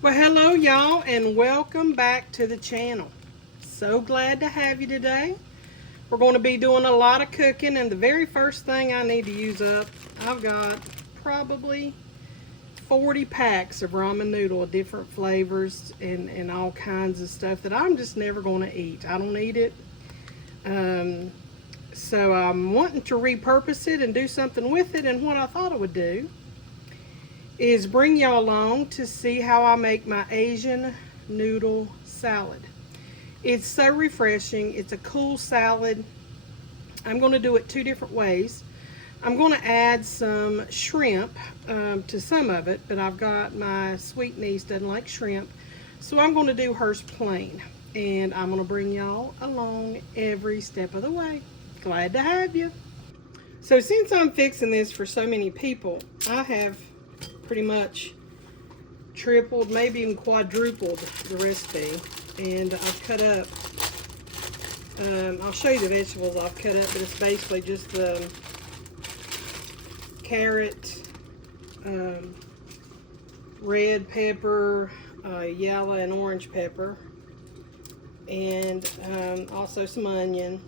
Well, hello y'all, and welcome back to the channel. So glad to have you today. We're going to be doing a lot of cooking, and the very first thing I need to use up, I've got probably 40 packs of ramen noodle of different flavors and all kinds of stuff that I'm just never going to eat. I don't eat it. Um, so I'm wanting to repurpose it and do something with it, and what I thought I would do is bring y'all along to see how I make my Asian noodle salad. It's so refreshing. It's a cool salad. I'm going to do it two different ways. I'm going to add some shrimp to some of it, but I've got my sweet niece doesn't like shrimp, so I'm going to do hers plain. And I'm going to bring y'all along every step of the way. Glad to have you. So since I'm fixing this for so many people, I have pretty much tripled, maybe even quadrupled the recipe. And I've cut up, I'll show you the vegetables I've cut up, but it's basically just the carrot, red pepper, yellow and orange pepper, and also some onion.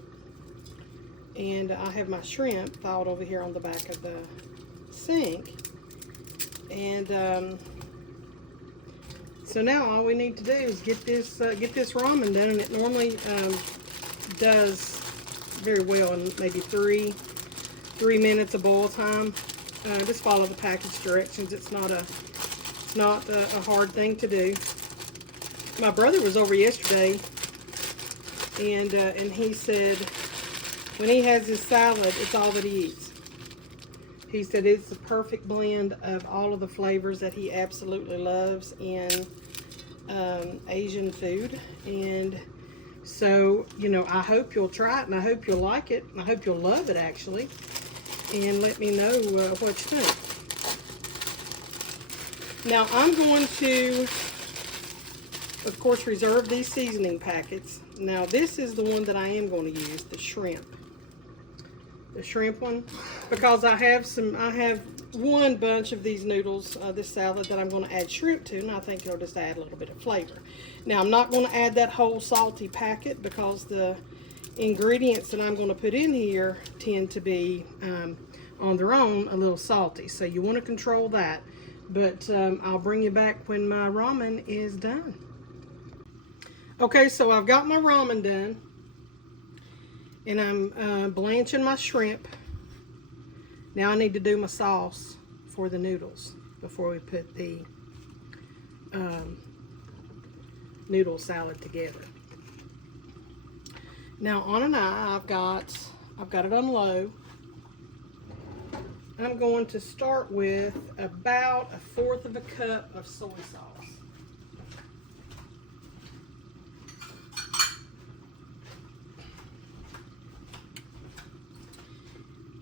And I have my shrimp thawed over here on the back of the sink. And so now all we need to do is get this ramen done, and it normally does very well in maybe three minutes of boil time. Just follow the package directions. It's not a hard thing to do. My brother was over yesterday, and he said when he has his salad, it's all that he eats. He said it's the perfect blend of all of the flavors that he absolutely loves in Asian food. And so, you know, I hope you'll try it, and I hope you'll like it, and I hope you'll love it, actually. And let me know what you think. Now, I'm going to, of course, reserve these seasoning packets. Now, this is the one that I am going to use, the shrimp. The shrimp one, because I have one bunch of these noodles, this salad, that I'm going to add shrimp to, and I think it'll just add a little bit of flavor. Now, I'm not going to add that whole salty packet because the ingredients that I'm going to put in here tend to be on their own a little salty, so you want to control that. But I'll bring you back when my ramen is done. Okay, so I've got my ramen done. And I'm blanching my shrimp. Now I need to do my sauce for the noodles before we put the noodle salad together. Now on an eye, I've got it on low. I'm going to start with about 1/4 of a cup of soy sauce.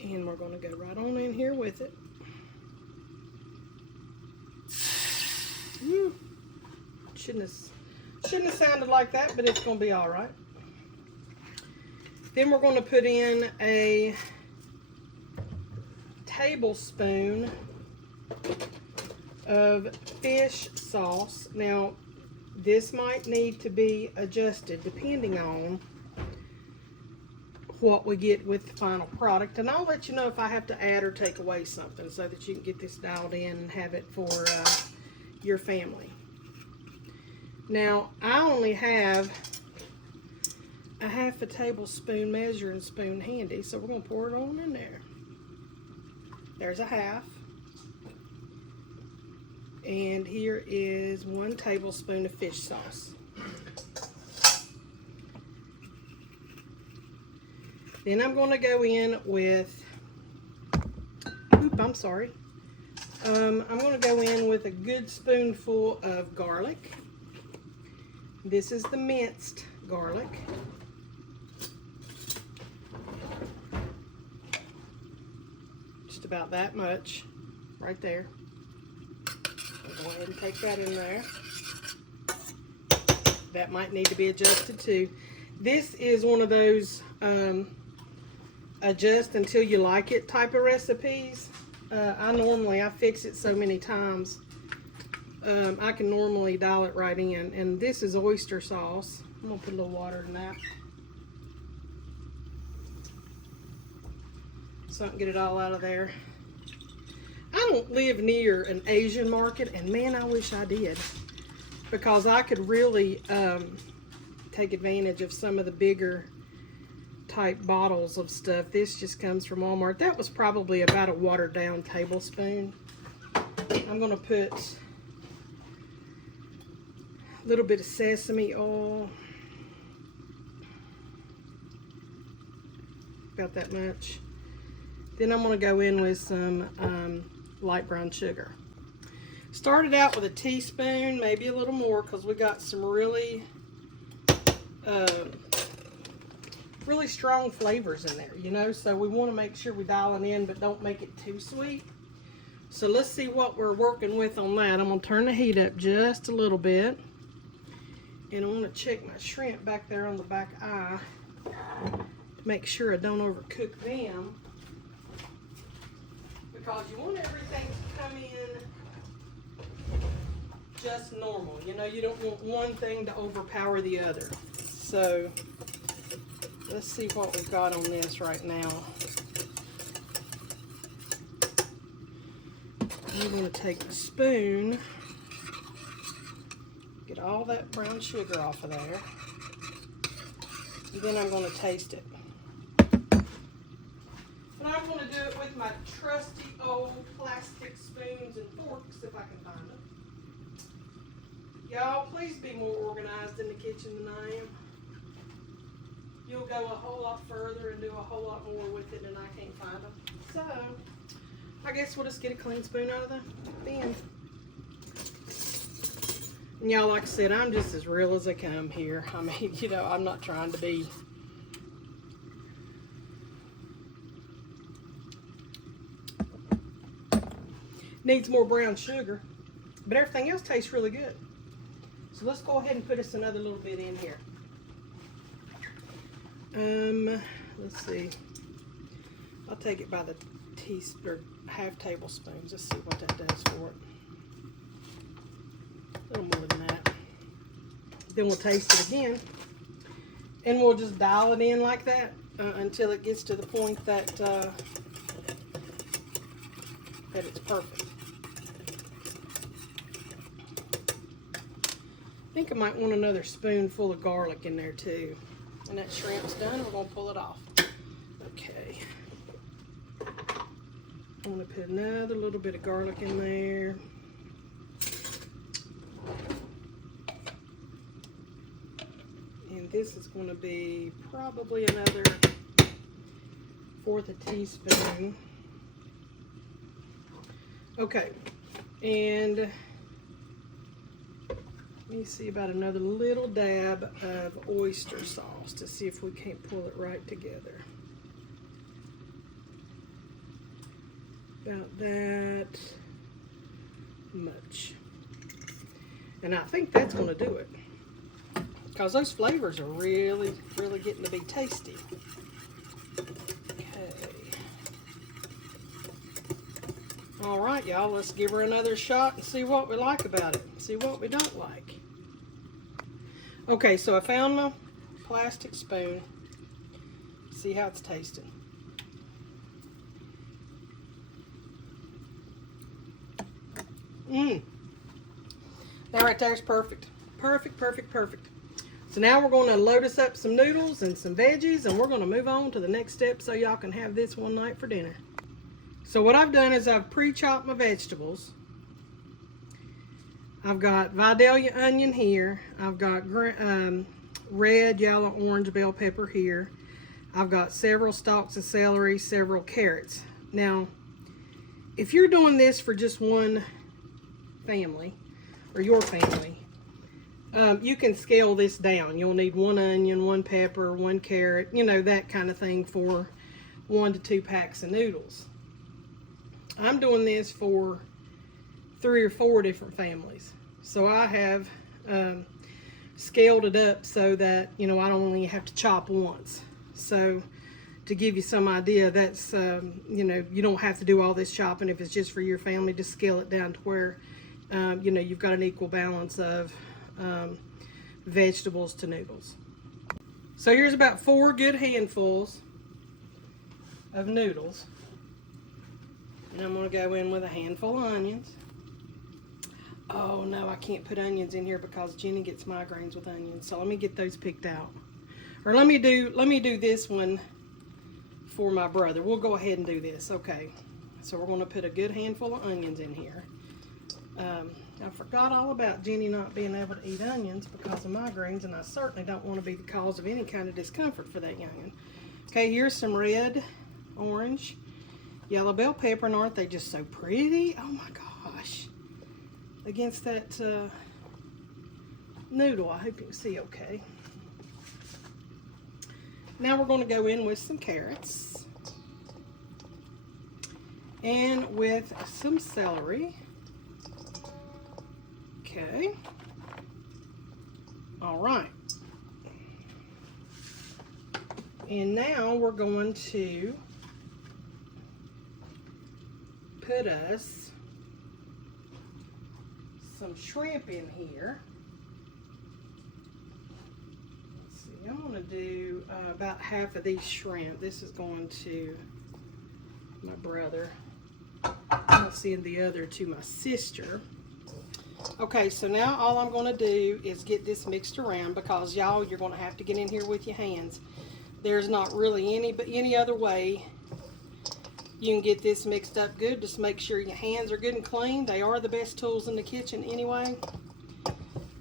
And we're going to go right on in here with it. Woo. Shouldn't have sounded like that, but it's going to be all right. Then we're going to put in a tablespoon of fish sauce. Now, this might need to be adjusted depending on what we get with the final product, and I'll let you know if I have to add or take away something so that you can get this dialed in and have it for your family. Now, I only have a 1/2 tablespoon measuring spoon handy, so we're going to pour it on in there. There's a 1/2. And here is 1 tablespoon of fish sauce. Then I'm going to go in with, I'm going to go in with a good spoonful of garlic. This is the minced garlic. Just about that much right there. I'll go ahead and take that in there. That might need to be adjusted too. This is one of those adjust until you like it type of recipes. I fix it so many times I can normally dial it right in. And this is oyster sauce. I'm gonna put a little water in that, so I can get it all out of there. I don't live near an Asian market, and man, I wish I did, because I could really take advantage of some of the bigger type bottles of stuff. This just comes from Walmart. That was probably about a watered down tablespoon. I'm gonna put a little bit of sesame oil, about that much. Then I'm going to go in with some light brown sugar. Started out with a teaspoon, maybe a little more, because we got some really really strong flavors in there, you know, so we want to make sure we dial it in, but don't make it too sweet. So let's see what we're working with on that. I'm going to turn the heat up just a little bit, and I want to check my shrimp back there on the back eye to make sure I don't overcook them, because you want everything to come in just normal. You know, you don't want one thing to overpower the other. So let's see what we've got on this right now. I'm going to take the spoon, get all that brown sugar off of there, and then I'm going to taste it. And I'm going to do it with my trusty old plastic spoons and forks, if I can find them. Y'all, please be more organized in the kitchen than I am. You'll go a whole lot further and do a whole lot more with it, and I can't find them. So, I guess we'll just get a clean spoon out of the bin. And y'all, like I said, I'm just as real as I come here. I mean, you know, I'm not trying to be needs more brown sugar, but everything else tastes really good. So let's go ahead and put us another little bit in here. Let's see. I'll take it by the teaspoon or half tablespoons. Let's see what that does for it. A little more than that. Then we'll taste it again, and we'll just dial it in like that until it gets to the point that that it's perfect. I think I might want another spoonful of garlic in there too. And that shrimp's done, we're gonna pull it off. Okay. I'm gonna put another little bit of garlic in there. And this is gonna be probably another 1/4 teaspoon. Okay, and let me see, about another little dab of oyster sauce to see if we can't pull it right together. About that much. And I think that's going to do it, because those flavors are really, really getting to be tasty. All right, y'all, let's give her another shot and see what we like about it. See what we don't like. Okay, so I found my plastic spoon. See how it's tasting. That right there is perfect. Perfect, perfect, perfect. So now we're going to load us up some noodles and some veggies, and we're going to move on to the next step so y'all can have this one night for dinner. So what I've done is I've pre-chopped my vegetables. I've got Vidalia onion here. I've got red, yellow, orange bell pepper here. I've got several stalks of celery, several carrots. Now, if you're doing this for just one family, or your family, you can scale this down. You'll need 1 onion, 1 pepper, 1 carrot, you know, that kind of thing for 1 to 2 packs of noodles. I'm doing this for 3 or 4 different families. So I have scaled it up so that, you know, I don't only have to chop once. So to give you some idea, that's, you know, you don't have to do all this chopping if it's just for your family. Just scale it down to where you know, you've got an equal balance of vegetables to noodles. So here's about 4 good handfuls of noodles. And I'm going to go in with a handful of onions. Oh no, I can't put onions in here because Jenny gets migraines with onions. So let me get those picked out. Or let me do this one for my brother. We'll go ahead and do this. Okay. So we're going to put a good handful of onions in here. I forgot all about Jenny not being able to eat onions because of migraines, and I certainly don't want to be the cause of any kind of discomfort for that youngin'. Okay, here's some red, orange, yellow bell pepper, and aren't they just so pretty? Oh my gosh. Against that noodle, I hope you can see okay. Now we're going to go in with some carrots and with some celery. Okay. All right. And now we're going to put us some shrimp in here. Let's see, I'm going to do about half of these shrimp. This is going to my brother. I'll send the other to my sister. Okay, so now all I'm going to do is get this mixed around because y'all, you're going to have to get in here with your hands. There's not really any other way you can get this mixed up good. Just make sure your hands are good and clean. They are the best tools in the kitchen anyway.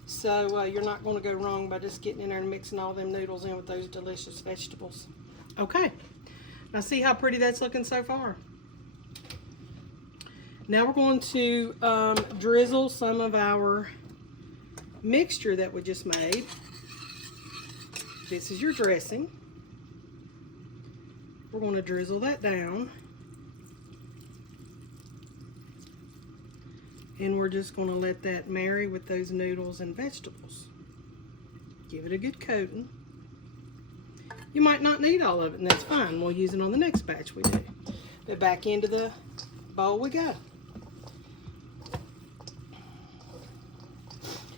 So you're not going to go wrong by just getting in there and mixing all them noodles in with those delicious vegetables. Okay, now see how pretty that's looking so far? Now we're going to drizzle some of our mixture that we just made. This is your dressing. We're going to drizzle that down. And we're just going to let that marry with those noodles and vegetables. Give it a good coating. You might not need all of it, and that's fine. We'll use it on the next batch we do. But back into the bowl we go.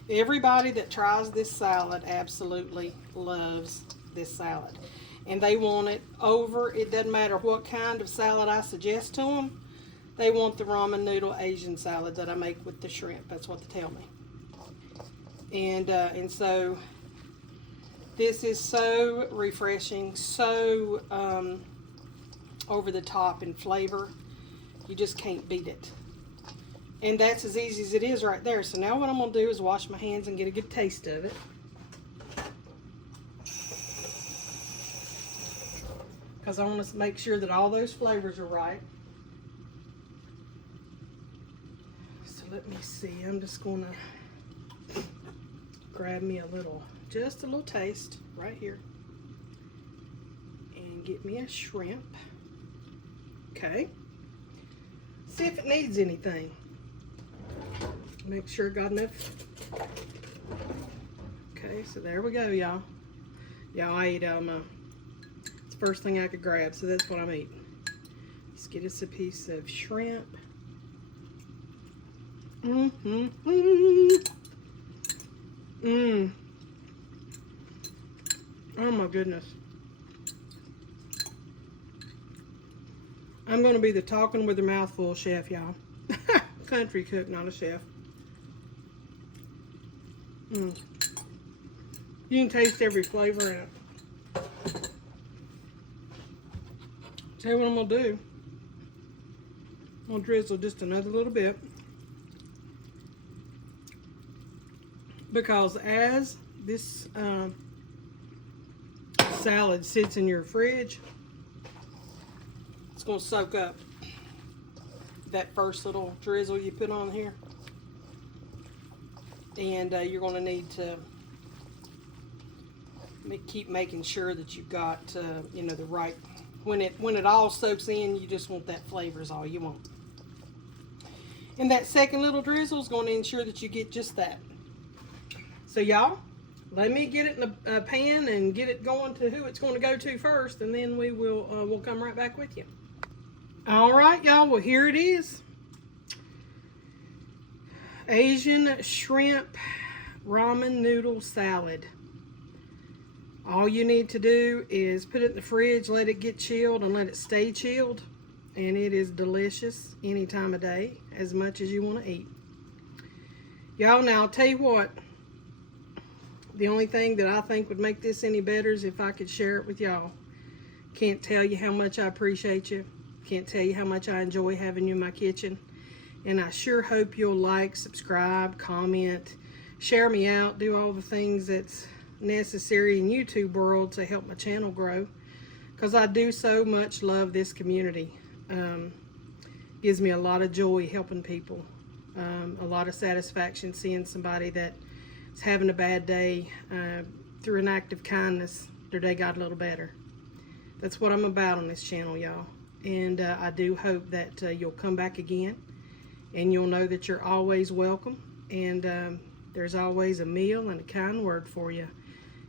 Everybody that tries this salad absolutely loves this salad. And they want it over, it doesn't matter what kind of salad I suggest to them. They want the ramen noodle Asian salad that I make with the shrimp. That's what they tell me. And so this is so refreshing, so over the top in flavor. You just can't beat it. And that's as easy as it is right there. So now what I'm going to do is wash my hands and get a good taste of it. Because I want to make sure that all those flavors are right. So let me see. I'm just going to grab me just a little taste right here. And get me a shrimp. Okay. See if it needs anything. Make sure it got enough. Okay, so there we go, y'all. Y'all, I ate it's the first thing I could grab, so that's what I'm eating. Let's get us a piece of shrimp. Oh my goodness. I'm going to be the talking with a mouthful chef, y'all. Country cook, not a chef. You can taste every flavor in it. Tell you what I'm going to do. I'm going to drizzle just another little bit. Because as this salad sits in your fridge, it's going to soak up that first little drizzle you put on here. And you're going to need to keep making sure that you've got you know, the right, when it all soaks in, you just want that flavor is all you want. And that second little drizzle is going to ensure that you get just that. So y'all, let me get it in a pan and get it going to who it's going to go to first, and then we'll come right back with you. All right, y'all, well, here it is. Asian shrimp ramen noodle salad. All you need to do is put it in the fridge, let it get chilled, and let it stay chilled. And it is delicious any time of day, as much as you want to eat. Y'all, now I'll tell you what. The only thing that I think would make this any better is if I could share it with y'all. Can't tell you how much I appreciate you. Can't tell you how much I enjoy having you in my kitchen. And I sure hope you'll like, subscribe, comment, share me out, do all the things that's necessary in YouTube world to help my channel grow. Because I do so much love this community. Gives me a lot of joy helping people. A lot of satisfaction seeing somebody that is having a bad day, through an act of kindness, their day got a little better. That's what I'm about on this channel, y'all. And I do hope that you'll come back again, and you'll know that you're always welcome, and there's always a meal and a kind word for you.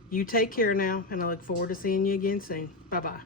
You take care now, and I look forward to seeing you again soon. Bye-bye.